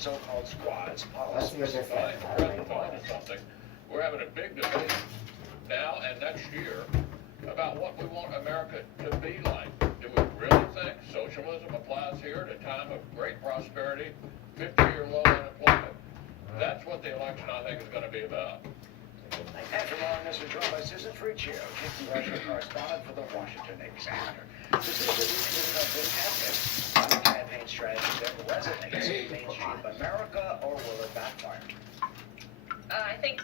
so-called squad's policies. Something. We're having a big debate now and next year about what we want America to be like. Do we really think socialism applies here at a time of great prosperity, 50-year low unemployment? That's what the election, I think, is going to be about. After long, this is joined by Susan Friccio, chief congressional correspondent for the Washington Examiner. Susan, we can discuss this happening on the campaign strategy that resonates in mainstream America, or will it backfire? I think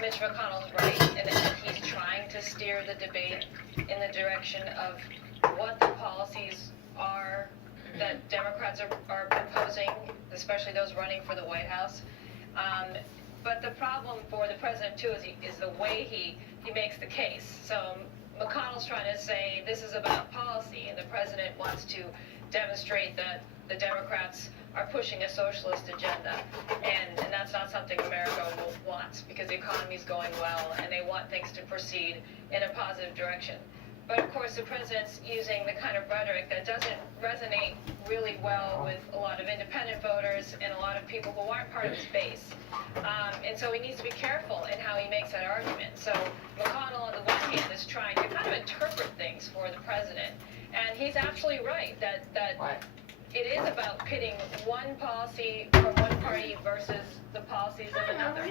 Mitch McConnell's right in that he's trying to steer the debate in the direction of what the policies are that Democrats are proposing, especially those running for the White House. But the problem for the president, too, is the way he makes the case. So McConnell's trying to say this is about policy, and the president wants to demonstrate that the Democrats are pushing a socialist agenda. And that's not something America wants, because the economy is going well, and they want things to proceed in a positive direction. But of course, the president's using the kind of rhetoric that doesn't resonate really well with a lot of independent voters and a lot of people who aren't part of his base. And so he needs to be careful in how he makes that argument. So McConnell, on the one hand, is trying to kind of interpret things for the president. And he's absolutely right that it is about pitting one policy from one party versus the policies of another.